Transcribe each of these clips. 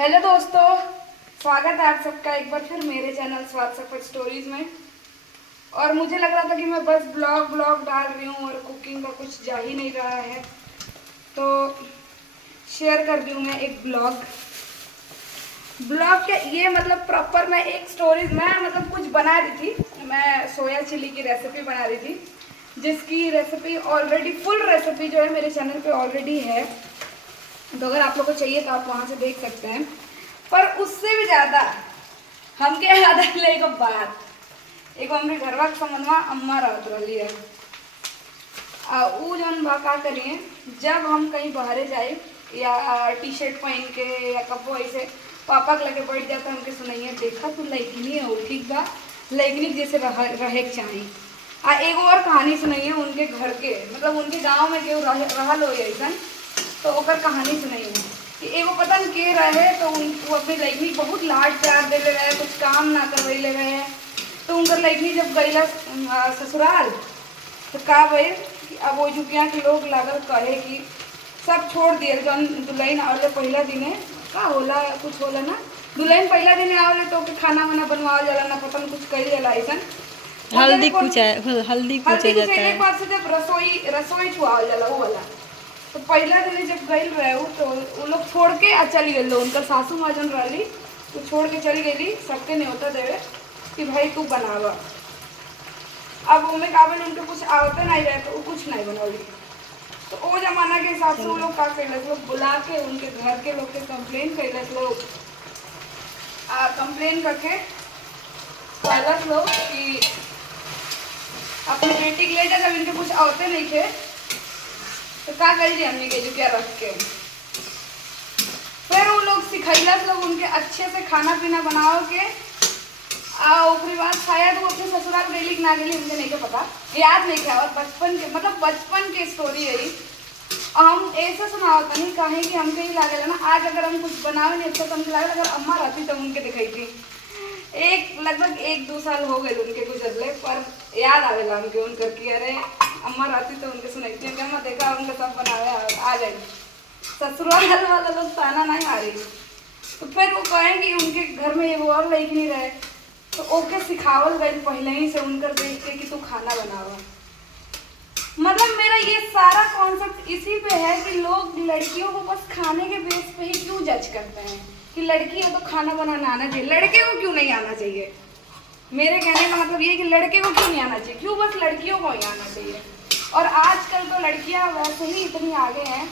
Hello दोस्तों, स्वागत है आप सबका एक बार फिर मेरे चैनल स्वाद सफर स्टोरीज में। और मुझे लग रहा था कि मैं बस ब्लॉग डाल रही हूँ और कुकिंग का कुछ जा ही नहीं रहा है, तो शेयर कर दी हूँ मैं एक ब्लॉग के ये मतलब प्रॉपर मैं एक स्टोरीज में मतलब कुछ बना रही थी। मैं सोया चिली की रेसिपी बना रही थी, जिसकी रेसिपी ऑलरेडी फुल रेसिपी जो है मेरे चैनल पे ऑलरेडी है, तो अगर आप लोग को चाहिए तो आप वहाँ से देख सकते हैं। पर उससे भी ज़्यादा हमके याद है एक बात, एक हमरे घरवा के संबंधवा अम्मा रहत रही है। ऊ जौन बा का करिए, जब हम कहीं बाहरे जाए या टी शर्ट पहन के या कपो ऐसे पापा के लगे बैठ जाता, हमके सुनाइए देखा तू लैकिनी हो, ठीक बा लैकिनी जैसे रहे के चाही। एगो और कहानी सुनाइए उनके घर के, मतलब उनके गांव में केहू रहल हो ऐसा, तो ओकर कहानी सुनाइए कि एगो पता न के रहे, तो वो अपनी लड़की बहुत लाड प्यार देले रहे, कुछ काम ना करवैले रहे। तो उनकर लड़की जब गईला ससुराल तो का भइल कि अब वो जुकिया के लोग लागल कहे कि सब छोड़ दिए। जौन दुल्हन आवले पहला दिने का होला, कुछ होला ना, दुल्हन पहला दिन आवले तो के खाना वाना बनवाओ जाला ना, पता न कुछ कही जाला ऐसा, हल्दी कुछ जाता है। एक बार से जब रसोई छुआवल जाला वो वाला। तो पहला दिन जब गई रहे तो वो लोग छोड़ के चली गई, उनका सासू माँ जन रही तो छोड़ के चली गई सबके न्योता देवे कि भाई तू बनावा। अब उनमें काबिल उनके कुछ आवते नहीं रहे तो वो कुछ नहीं बनौली। तो वो जमाना के हिसाब से वो लोग का कैलस, लोग बुला के उनके घर के लोग के कंप्लेन कैलस, लोग कंप्लेन करके कहलस लोग कि अपनी बेटी के ले जा, जब इनके कुछ आवते नहीं थे तो का करी हमने के जो क्या रख के फिर वो लोग सिखैलस लोग उनके अच्छे से खाना पीना बनाओ के। ओकरी बाद शायद वो अपने ससुराल गई कि ना गई हमके नहीं के पता, याद नहीं क्या, और बचपन के मतलब बचपन के स्टोरी है। हम ऐसे सुनाओ नहीं कहें कि हमके ही लागेला ना, आज अगर हम कुछ बनावे नहीं अच्छा तो हमको लागेला अगर अम्मा रहती तो उनके दिखाई थी। लगभग 1-2 साल हो गए उनके गुजरले, पर याद आवेला हमके उनकर कि अरे अम्मा रहती तो उनके सुनाई थी, अम्मा देखा उनका सब बनावे आ गई। ससुराल वाला लोग ताना नहीं मारी, तो फिर वो कहें कि उनके घर में एगो और लड़की नहीं रहे, तो ओके सिखावल गई पहले ही से उनकर देख के कि तू खाना बनावा। मतलब मेरा ये सारा कॉन्सेप्ट इसी पे है कि लोग लड़कियों को बस खाने के बेस पे ही क्यों जज करते हैं कि लड़की है तो खाना बनाना आना चाहिए, लड़के को क्यों नहीं आना चाहिए। मेरे कहने का मतलब ये कि लड़के को क्यों नहीं आना चाहिए, क्यों बस लड़कियों को ही आना चाहिए। और आजकल तो लड़कियां वैसे ही इतनी आगे हैं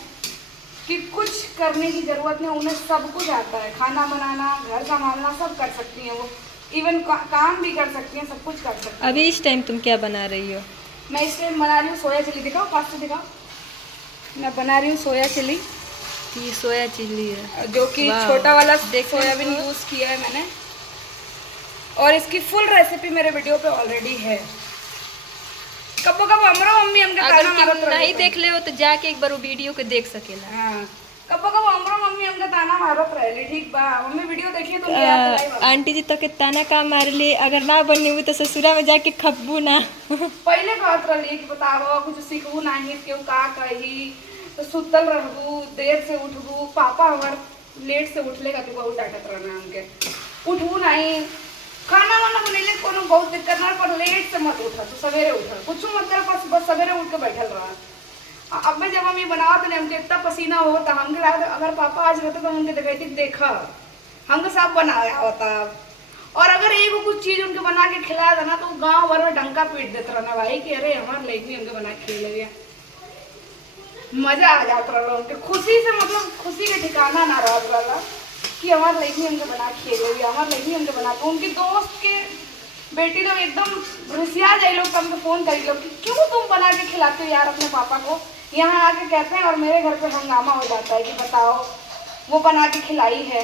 कि कुछ करने की ज़रूरत नहीं, उन्हें सब कुछ आता है, खाना बनाना, घर संभालना सब कर सकती हैं वो, इवन काम भी कर सकती हैं, सब कुछ कर सकती हैं। अभी इस टाइम तुम क्या बना रही हो? मैं इस टाइम बना रही हूँ सोया चिली, दिखाओ पास से दिखाओ, मैं बना रही हूँ सोया चिली। ये सोया चिली है जो कि छोटा वाला सोयाबीन यूज़ किया है मैंने, और इसकी फुल रेसिपी मेरे वीडियो पे ऑलरेडी है। कब हमरो मम्मी हमके ताना मारत रहे, नहीं देख ले हो तो जाके एक बार वो वीडियो को देख सकेला। हां कब हमरो मम्मी हमके ताना मारत रहे, ठीक बा मम्मी वीडियो देखिए तो याद दिलाई। आंटी जी तो के ताना का मार ले, अगर ना बनी हुई तो ससुरा में जाके खब्बू ना। पहले कहत रही कि बताओ कुछ सीखबू नहीं, क्यों का कही तो सुतल रहबू, देर से उठबू, पापा हमार लेट से उठले का तो बहुत डांटत रहना हमके, उठबू नहीं, खाना वाना बनेले कोनो बहुत दिक्कत ना, पर लेट से मत उठा, तो सवेरे उठा, कुछ मतलब बस सवेरे उठ के बैठल रहा। अब मैं जब हम ये बनावत नहीं हमके इतना पसीना होता, हमके लगा अगर पापा आज रहते तो हमके दिखाई देखा हमके सब बनाया होता। और अगर एक कुछ चीज उनके बना के खिला देना तो गांव भर में डंका पीट देते रहना भाई कि अरे हमारे लड़की हमके बना के खिला दिया। मजा आ जाता रहा उनके खुशी से, मतलब खुशी के ठिकाना ना रहा कि हमारे लड़की हमके बना के खेले हुई, हमारे लड़की हमके बना के। उनकी दोस्त के बेटी लोग एकदम रुसिया जाए लोग, हमको फ़ोन करी लोग कि क्यों तुम बना के खिलाते हो यार अपने पापा को, यहाँ आके कहते हैं। और मेरे घर पे हंगामा हो जाता है कि बताओ वो बना के खिलाई है,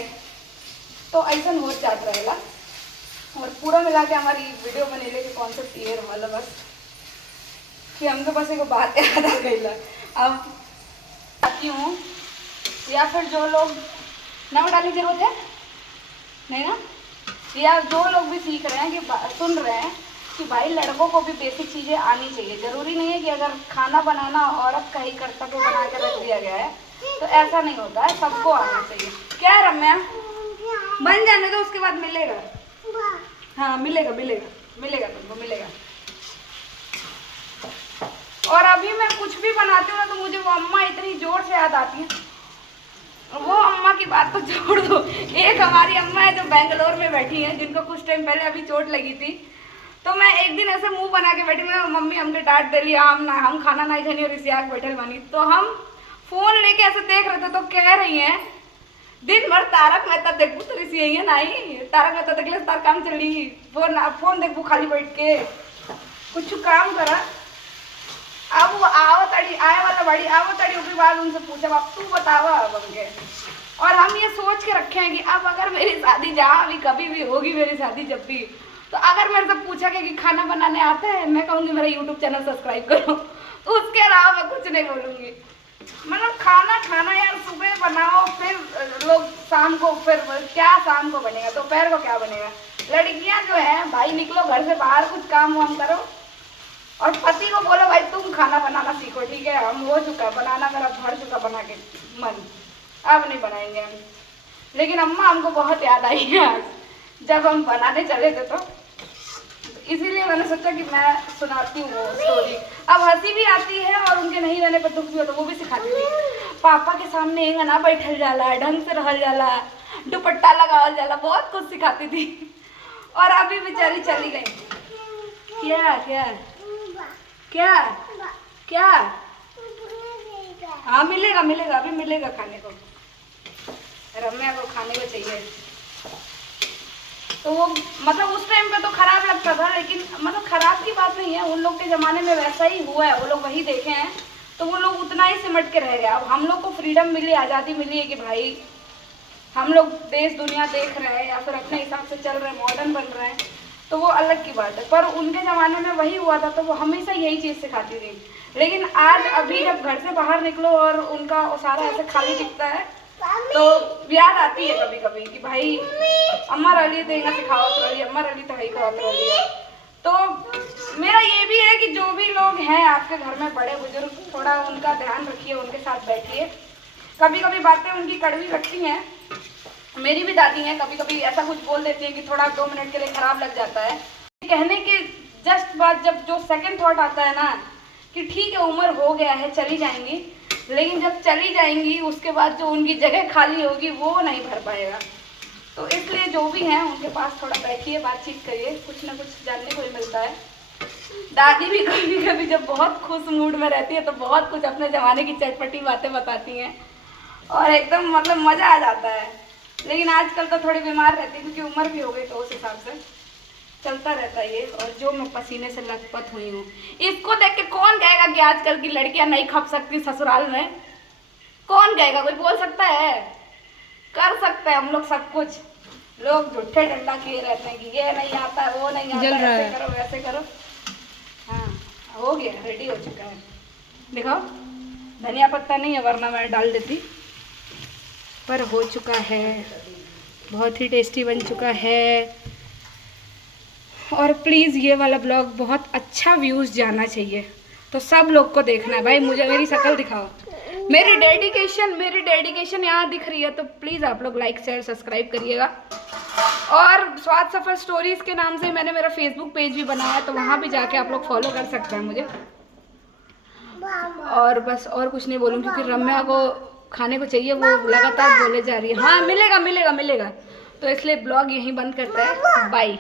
तो ऐसा हो जाता रहेगा। और पूरा मिला के हमारी वीडियो बनेले के कॉन्सेप्ट ये रहा बस कि हमको बस एक बात याद आ गई। अब आती हूँ, या फिर जो लोग नमक डालने की जरूरत है नहीं ना, या जो लोग भी सीख रहे हैं कि सुन रहे हैं कि भाई लड़कों को भी बेसिक चीज़ें आनी चाहिए। ज़रूरी नहीं है कि अगर खाना बनाना औरत का ही कर्तव्य बना के रख दिया गया है तो ऐसा नहीं होता है, सबको आना चाहिए। क्या रम्या बन जाने दो, उसके बाद मिलेगा। हाँ मिलेगा मिलेगा मिलेगा, तुमको मिलेगा। और अभी मैं कुछ भी बनाती हूँ ना तो मुझे वो अम्मा इतनी जोर से याद आती है। वो अम्मा की बात तो छोड़ दो, एक हमारी अम्मा है जो बेंगलोर में बैठी है, जिनको कुछ टाइम पहले अभी चोट लगी थी। तो मैं एक दिन ऐसे मुंह बना के बैठी, मैं मम्मी हमके डांट दिली, हम खाना नहीं खानी और इसी आग बैठल बनी। तो हम फोन लेके ऐसे देख रहे थे तो कह रही हैं दिन भर तारक मेहता देखू तो रिसी है नहीं, तारक मेहता देख ले तार काम चली, फोन देखू खाली बैठ के, कुछ काम करा। अब वो आए वाला बड़ी आवो तड़ी उसके बाद उनसे पूछा अब तू बतावा अब हमके। और हम ये सोच के रखे हैं कि अब अगर मेरी शादी जहाँ भी कभी भी होगी, मेरी शादी जब भी, तो अगर मेरे से पूछा कि खाना बनाने आता है, मैं कहूँगी मेरा यूट्यूब चैनल सब्सक्राइब करो, तो उसके अलावा मैं कुछ नहीं बोलूँगी। मतलब खाना यार सुबह बनाओ, फिर लोग शाम को, फिर क्या शाम को बनेगा, दोपहर को क्या बनेगा। लड़कियां जो है भाई निकलो घर से बाहर, कुछ काम वाम करो, और पति को बोलो भाई तुम खाना बनाना सीखो, ठीक है। हम हो चुका बनाना, मेरा भर चुका बना के मन, अब नहीं बनाएंगे हम। लेकिन अम्मा हमको बहुत याद आई है आज जब हम बनाने चले थे, तो इसीलिए मैंने सोचा कि मैं सुनाती हूँ वो स्टोरी। अब हंसी भी आती है और उनके नहीं रहने पर दुख भी होता, वो भी सिखाती थी। पापा के सामने ना बैठल जाला, ढंग से रहल जाला, दुपट्टा लगावल जाला, बहुत कुछ सिखाती थी। और अभी बेचारी चली गई। क्या क्या क्या क्या? हाँ मिलेगा मिलेगा, अभी मिलेगा खाने को, रम्या को खाने को चाहिए। तो वो मतलब उस टाइम पे तो खराब लगता था, लेकिन मतलब खराब की बात नहीं है, उन लोग के ज़माने में वैसा ही हुआ है, वो लोग वही देखे हैं, तो वो लोग उतना ही सिमट के रह गए। अब हम लोग को फ्रीडम मिली, आज़ादी मिली है कि भाई हम लोग देश दुनिया देख रहे हैं या फिर अपने हिसाब से चल रहे हैं, मॉडर्न बन रहे हैं, तो वो अलग की बात है। पर उनके ज़माने में वही हुआ था, तो वो हमेशा यही चीज़ सिखाती थी। लेकिन आज अभी जब घर से बाहर निकलो और उनका सारा ऐसे खाली दिखता है, तो याद आती है कभी कभी कि भाई अम्मा रही तो इन्हें सिखावत रही, अम्मा रही तो ही खावत रही है। तो मेरा ये भी है कि जो भी लोग हैं आपके घर में बड़े बुजुर्ग, थोड़ा उनका ध्यान रखिए, उनके साथ बैठिए। कभी कभी बातें उनकी कड़वी लगती हैं, मेरी भी दादी हैं, कभी कभी ऐसा कुछ बोल देती हैं कि थोड़ा 2 मिनट के लिए खराब लग जाता है। कहने के जस्ट बाद जब जो सेकंड थॉट आता है ना कि ठीक है उम्र हो गया है, चली जाएंगी, लेकिन जब चली जाएंगी उसके बाद जो उनकी जगह खाली होगी वो नहीं भर पाएगा। तो इसलिए जो भी हैं उनके पास थोड़ा बैठिए, बातचीत करिए, कुछ ना कुछ जानने को ही मिलता है। दादी भी कभी कभी जब बहुत खुश मूड में रहती है तो बहुत कुछ अपने ज़माने की चटपटी बातें बताती हैं और एकदम मतलब मज़ा आ जाता है। लेकिन आजकल तो थोड़ी बीमार रहती है क्योंकि उम्र भी हो गई, तो उस हिसाब से चलता रहता है ये। और जो मैं पसीने से लथपथ हुई हूँ, इसको देख के कौन कहेगा कि आजकल की लड़कियां नहीं खप सकती ससुराल में? कौन कहेगा? कोई बोल सकता है? कर सकते हैं हम लोग सब कुछ। लोग झूठे डंडा किए रहते हैं कि ये नहीं आता, वो नहीं आता, ऐसे करो वैसे करो। हाँ हो गया, रेडी हो चुका है। दिखाओ, धनिया पत्ता नहीं है वरना मैं डाल देती, पर हो चुका है, बहुत ही टेस्टी बन चुका है। और प्लीज़ ये वाला ब्लॉग बहुत अच्छा व्यूज़ जाना चाहिए, तो सब लोग को देखना है भाई। मुझे मेरी शक्ल दिखाओ, मेरी डेडिकेशन यहाँ दिख रही है, तो प्लीज़ आप लोग लाइक शेयर सब्सक्राइब करिएगा। और स्वाद सफ़र स्टोरीज़ के नाम से मैंने मेरा फेसबुक पेज भी बनाया है, तो वहाँ भी जाके आप लोग फॉलो कर सकते हैं मुझे। और बस और कुछ नहीं बोलूँ क्योंकि रम्या को खाने को चाहिए, वो लगातार बोले जा रही है हाँ मिलेगा मिलेगा मिलेगा, तो इसलिए ब्लॉग यहीं बंद करता है। बाय।